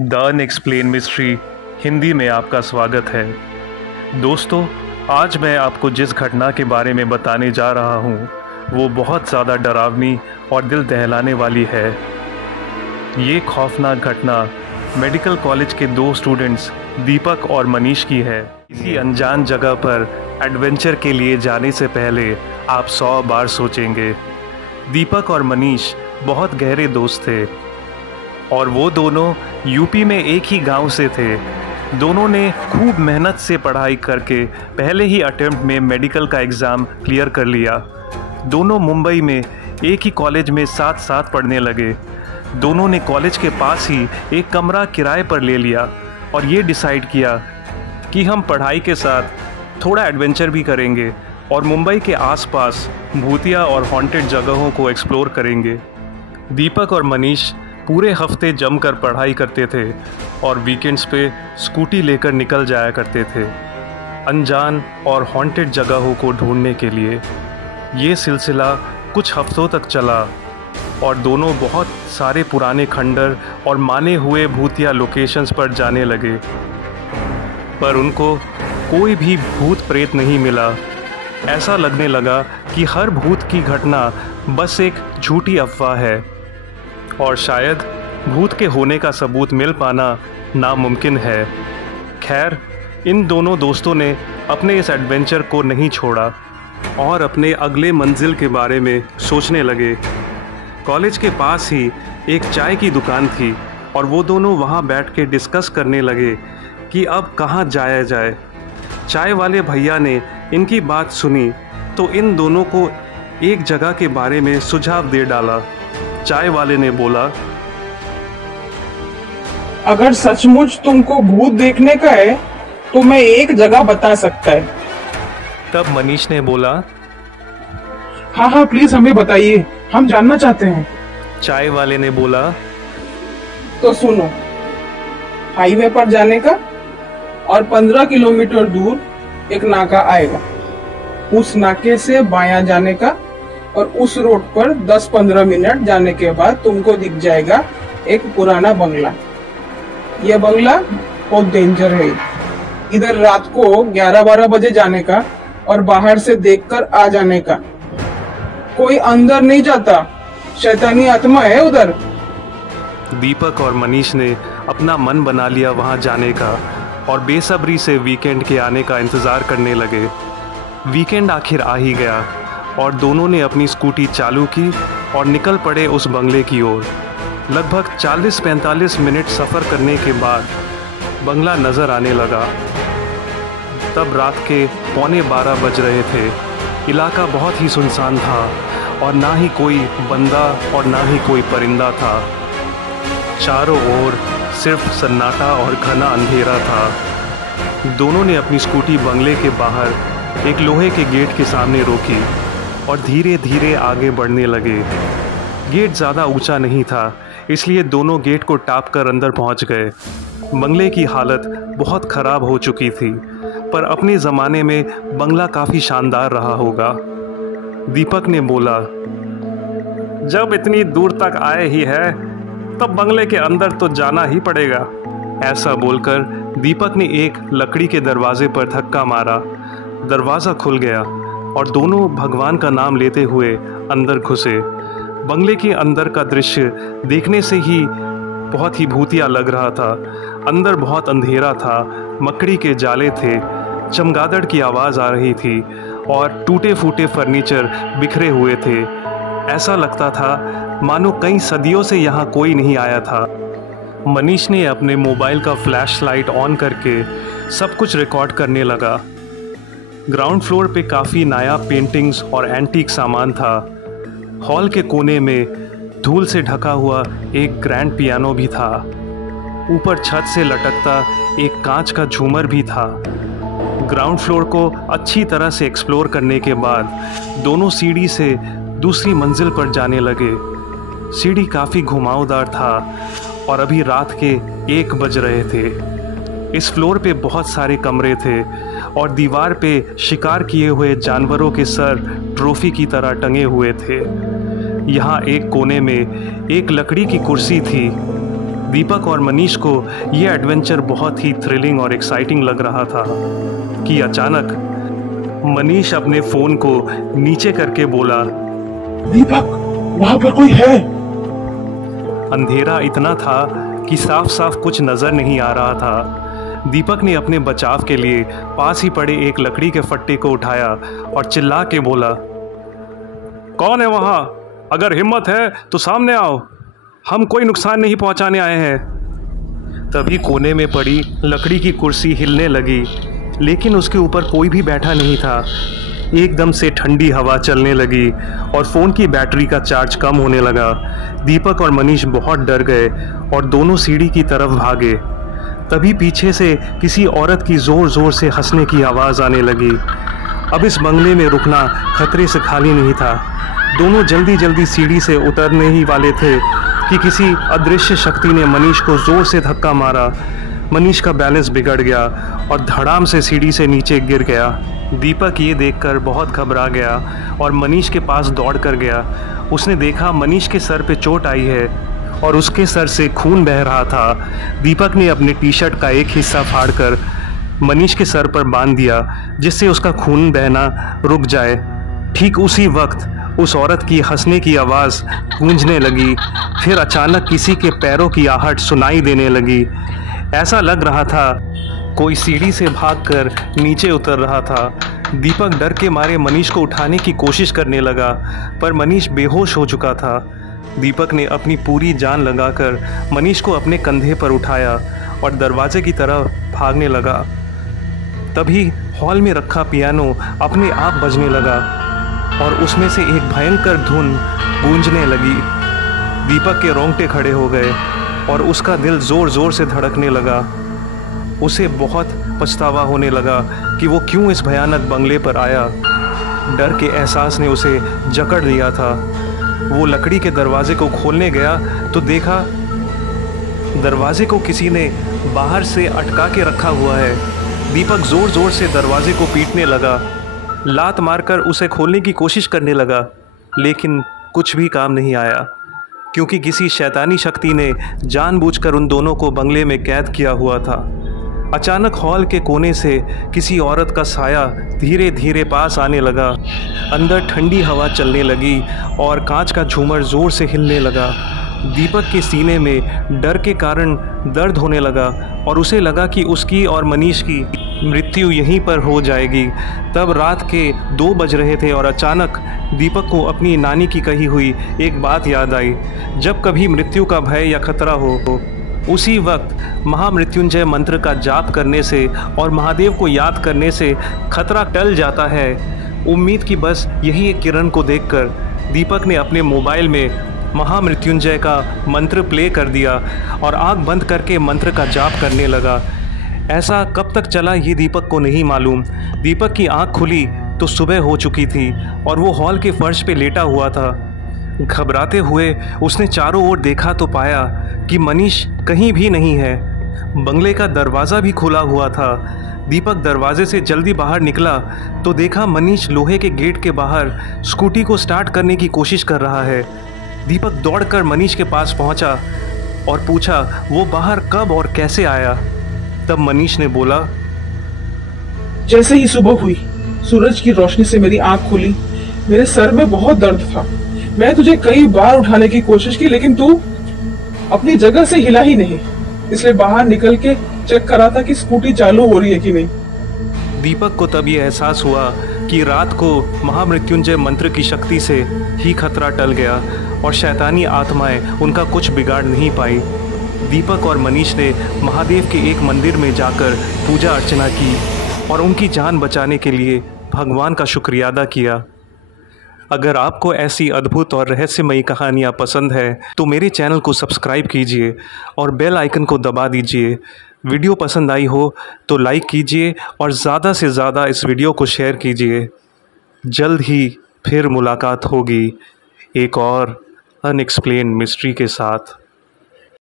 The unexplained mystery Hindi में आपका स्वागत है। दोस्तों, आज मैं आपको जिस घटना के बारे में बताने जा रहा हूँ वो बहुत ज़्यादा डरावनी और दिल दहलाने वाली है। ये खौफनाक घटना मेडिकल कॉलेज के दो स्टूडेंट्स दीपक और मनीष की है। किसी अनजान जगह पर एडवेंचर के लिए जाने से पहले आप 100 बार सोचेंगे। दीपक और मनीष बहुत गहरे दोस्त थे और वो दोनों यूपी में एक ही गांव से थे। दोनों ने खूब मेहनत से पढ़ाई करके पहले ही अटेम्प्ट में मेडिकल का एग्ज़ाम क्लियर कर लिया। दोनों मुंबई में एक ही कॉलेज में साथ साथ पढ़ने लगे। दोनों ने कॉलेज के पास ही एक कमरा किराए पर ले लिया और ये डिसाइड किया कि हम पढ़ाई के साथ थोड़ा एडवेंचर भी करेंगे और मुंबई के आसपास भूतिया और हॉन्टेड जगहों को एक्सप्लोर करेंगे। दीपक और मनीष पूरे हफ्ते जमकर पढ़ाई करते थे और वीकेंड्स पे स्कूटी लेकर निकल जाया करते थे अनजान और हॉन्टेड जगहों को ढूंढने के लिए। ये सिलसिला कुछ हफ्तों तक चला और दोनों बहुत सारे पुराने खंडर और माने हुए भूतिया लोकेशंस पर जाने लगे, पर उनको कोई भी भूत प्रेत नहीं मिला। ऐसा लगने लगा कि हर भूत की घटना बस एक झूठी अफवाह है और शायद भूत के होने का सबूत मिल पाना नामुमकिन है। खैर, इन दोनों दोस्तों ने अपने इस एडवेंचर को नहीं छोड़ा और अपने अगले मंजिल के बारे में सोचने लगे। कॉलेज के पास ही एक चाय की दुकान थी और वो दोनों वहाँ बैठ के डिस्कस करने लगे कि अब कहाँ जाया जाए। चाय वाले भैया ने इनकी बात सुनी तो इन दोनों को एक जगह के बारे में सुझाव दे डाला। चाय वाले ने बोला, अगर सचमुच तुमको भूत देखने का है तो मैं एक जगह बता सकता है। तब मनीष ने बोला, हाँ प्लीज हमें बताइए, हम जानना चाहते हैं। चाय वाले ने बोला, तो सुनो, हाईवे पर जाने का और 15 किलोमीटर दूर एक नाका आएगा। उस नाके से बायां जाने का और उस रोड पर 10-15 मिनट जाने के बाद तुमको दिख जाएगा एक पुराना बंगला। यह बंगला बहुत डेंजर है। इधर रात को 11-12 बजे जाने का और बाहर से देखकर आ जाने का। कोई अंदर नहीं जाता, शैतानी आत्मा है उधर। दीपक और मनीष ने अपना मन बना लिया वहां जाने का और बेसब्री से वीकेंड के आने का इंतज़ार करने लगे। वीकेंड आखिर आ ही गया और दोनों ने अपनी स्कूटी चालू की और निकल पड़े उस बंगले की ओर। लगभग 40-45 मिनट सफ़र करने के बाद बंगला नज़र आने लगा। तब रात के 11:15 बज रहे थे। इलाका बहुत ही सुनसान था और ना ही कोई बंदा और ना ही कोई परिंदा था। चारों ओर सिर्फ सन्नाटा और घना अंधेरा था। दोनों ने अपनी स्कूटी बंगले के बाहर एक लोहे के गेट के सामने रोकी और धीरे धीरे आगे बढ़ने लगे। गेट ज़्यादा ऊंचा नहीं था, इसलिए दोनों गेट को टाप कर अंदर पहुंच गए। बंगले की हालत बहुत ख़राब हो चुकी थी, पर अपने ज़माने में बंगला काफ़ी शानदार रहा होगा। दीपक ने बोला, जब इतनी दूर तक आए ही है तब बंगले के अंदर तो जाना ही पड़ेगा। ऐसा बोलकर दीपक ने एक लकड़ी के दरवाजे पर धक्का मारा। दरवाज़ा खुल गया और दोनों भगवान का नाम लेते हुए अंदर घुसे। बंगले के अंदर का दृश्य देखने से ही बहुत ही भूतिया लग रहा था। अंदर बहुत अंधेरा था, मकड़ी के जाले थे, चमगादड़ की आवाज़ आ रही थी और टूटे फूटे फर्नीचर बिखरे हुए थे। ऐसा लगता था मानो कई सदियों से यहाँ कोई नहीं आया था। मनीष ने अपने मोबाइल का फ्लैशलाइट ऑन करके सब कुछ रिकॉर्ड करने लगा। ग्राउंड फ्लोर पे काफ़ी नया पेंटिंग्स और एंटीक सामान था। हॉल के कोने में धूल से ढका हुआ एक ग्रैंड पियानो भी था। ऊपर छत से लटकता एक कांच का झूमर भी था। ग्राउंड फ्लोर को अच्छी तरह से एक्सप्लोर करने के बाद दोनों सीढ़ी से दूसरी मंजिल पर जाने लगे। सीढ़ी काफ़ी घुमावदार था और अभी रात के 1 बज रहे थे। इस फ्लोर पे बहुत सारे कमरे थे और दीवार पे शिकार किए हुए जानवरों के सर ट्रॉफी की तरह टंगे हुए थे। यहाँ एक कोने में एक लकड़ी की कुर्सी थी दीपक और मनीष को यह एडवेंचर बहुत ही थ्रिलिंग और एक्साइटिंग लग रहा था कि अचानक मनीष अपने फ़ोन को नीचे करके बोला, दीपक, वहां पर कोई है। अंधेरा इतना था कि साफ साफ कुछ नज़र नहीं आ रहा था। दीपक ने अपने बचाव के लिए पास ही पड़े एक लकड़ी के फट्टे को उठाया और चिल्ला के बोला, कौन है वहाँ? अगर हिम्मत है तो सामने आओ, हम कोई नुकसान नहीं पहुँचाने आए हैं। तभी कोने में पड़ी लकड़ी की कुर्सी हिलने लगी, लेकिन उसके ऊपर कोई भी बैठा नहीं था। एकदम से ठंडी हवा चलने लगी और फ़ोन की बैटरी का चार्ज कम होने लगा। दीपक और मनीष बहुत डर गए और दोनों सीढ़ी की तरफ भागे। तभी पीछे से किसी औरत की ज़ोर ज़ोर से हंसने की आवाज़ आने लगी। अब इस बंगले में रुकना खतरे से खाली नहीं था। दोनों जल्दी जल्दी सीढ़ी से उतरने ही वाले थे कि किसी अदृश्य शक्ति ने मनीष को ज़ोर से धक्का मारा। मनीष का बैलेंस बिगड़ गया और धड़ाम से सीढ़ी से नीचे गिर गया। दीपक ये देखकर बहुत घबरा गया और मनीष के पास दौड़ कर गया। उसने देखा मनीष के सर पे चोट आई है और उसके सर से खून बह रहा था। दीपक ने अपने टी शर्ट का एक हिस्सा फाड़कर मनीष के सर पर बांध दिया, जिससे उसका खून बहना रुक जाए। ठीक उसी वक्त उस औरत की हंसने की आवाज़ गूंजने लगी। फिर अचानक किसी के पैरों की आहट सुनाई देने लगी। ऐसा लग रहा था कोई सीढ़ी से भागकर नीचे उतर रहा था। दीपक डर के मारे मनीष को उठाने की कोशिश करने लगा, पर मनीष बेहोश हो चुका था। दीपक ने अपनी पूरी जान लगाकर मनीष को अपने कंधे पर उठाया और दरवाजे की तरफ भागने लगा। तभी हॉल में रखा पियानो अपने आप बजने लगा और उसमें से एक भयंकर धुन गूंजने लगी। दीपक के रोंगटे खड़े हो गए और उसका दिल ज़ोर ज़ोर से धड़कने लगा। उसे बहुत पछतावा होने लगा कि वो क्यों इस भयानक बंगले पर आया। डर के एहसास ने उसे जकड़ लिया था। वो लकड़ी के दरवाजे को खोलने गया तो देखा दरवाजे को किसी ने बाहर से अटका के रखा हुआ है। दीपक ज़ोर ज़ोर से दरवाजे को पीटने लगा, लात मारकर उसे खोलने की कोशिश करने लगा, लेकिन कुछ भी काम नहीं आया, क्योंकि किसी शैतानी शक्ति ने जानबूझकर उन दोनों को बंगले में कैद किया हुआ था। अचानक हॉल के कोने से किसी औरत का साया धीरे धीरे पास आने लगा। अंदर ठंडी हवा चलने लगी और कांच का झूमर ज़ोर से हिलने लगा। दीपक के सीने में डर के कारण दर्द होने लगा और उसे लगा कि उसकी और मनीष की मृत्यु यहीं पर हो जाएगी। तब रात के 2 बज रहे थे और अचानक दीपक को अपनी नानी की कही हुई एक बात याद आई, जब कभी मृत्यु का भय या खतरा हो उसी वक्त महामृत्युंजय मंत्र का जाप करने से और महादेव को याद करने से खतरा टल जाता है। उम्मीद की बस यही एक किरण को देखकर दीपक ने अपने मोबाइल में महामृत्युंजय का मंत्र प्ले कर दिया और आंख बंद करके मंत्र का जाप करने लगा। ऐसा कब तक चला ये दीपक को नहीं मालूम। दीपक की आंख खुली तो सुबह हो चुकी थी और वो हॉल के फर्श पे लेटा हुआ था। घबराते हुए उसने चारों ओर देखा तो पाया कि मनीष कहीं भी नहीं है। बंगले का दरवाज़ा भी खुला हुआ था। दीपक दरवाजे से जल्दी बाहर निकला तो देखा मनीष लोहे के गेट के बाहर स्कूटी को स्टार्ट करने की कोशिश कर रहा है। दीपक दौड़कर मनीष के पास पहुंचा और पूछा वो बाहर कब और कैसे आया। तब मनीष ने बोला, जैसे ही सुबह हुई सूरज की रोशनी से मेरी आंख खुली। मेरे सर में बहुत दर्द था। मैं तुझे कई बार उठाने की कोशिश की, लेकिन तू अपनी जगह से हिला ही नहीं। इसलिए बाहर निकल के चेक करा था कि स्कूटी चालू हो रही है कि नहीं। दीपक को तब ये एहसास हुआ कि रात को महामृत्युंजय मंत्र की शक्ति से ही खतरा टल गया और शैतानी आत्माएं उनका कुछ बिगाड़ नहीं पाई। दीपक और मनीष ने महादेव के एक मंदिर में जाकर पूजा अर्चना की और उनकी जान बचाने के लिए भगवान का शुक्रिया अदा किया। अगर आपको ऐसी अद्भुत और रहस्यमयी कहानियाँ पसंद है तो मेरे चैनल को सब्सक्राइब कीजिए और बेल आइकन को दबा दीजिए। वीडियो पसंद आई हो तो लाइक कीजिए और ज़्यादा से ज़्यादा इस वीडियो को शेयर कीजिए। जल्द ही फिर मुलाकात होगी एक और अनएक्सप्लेन्ड मिस्ट्री के साथ।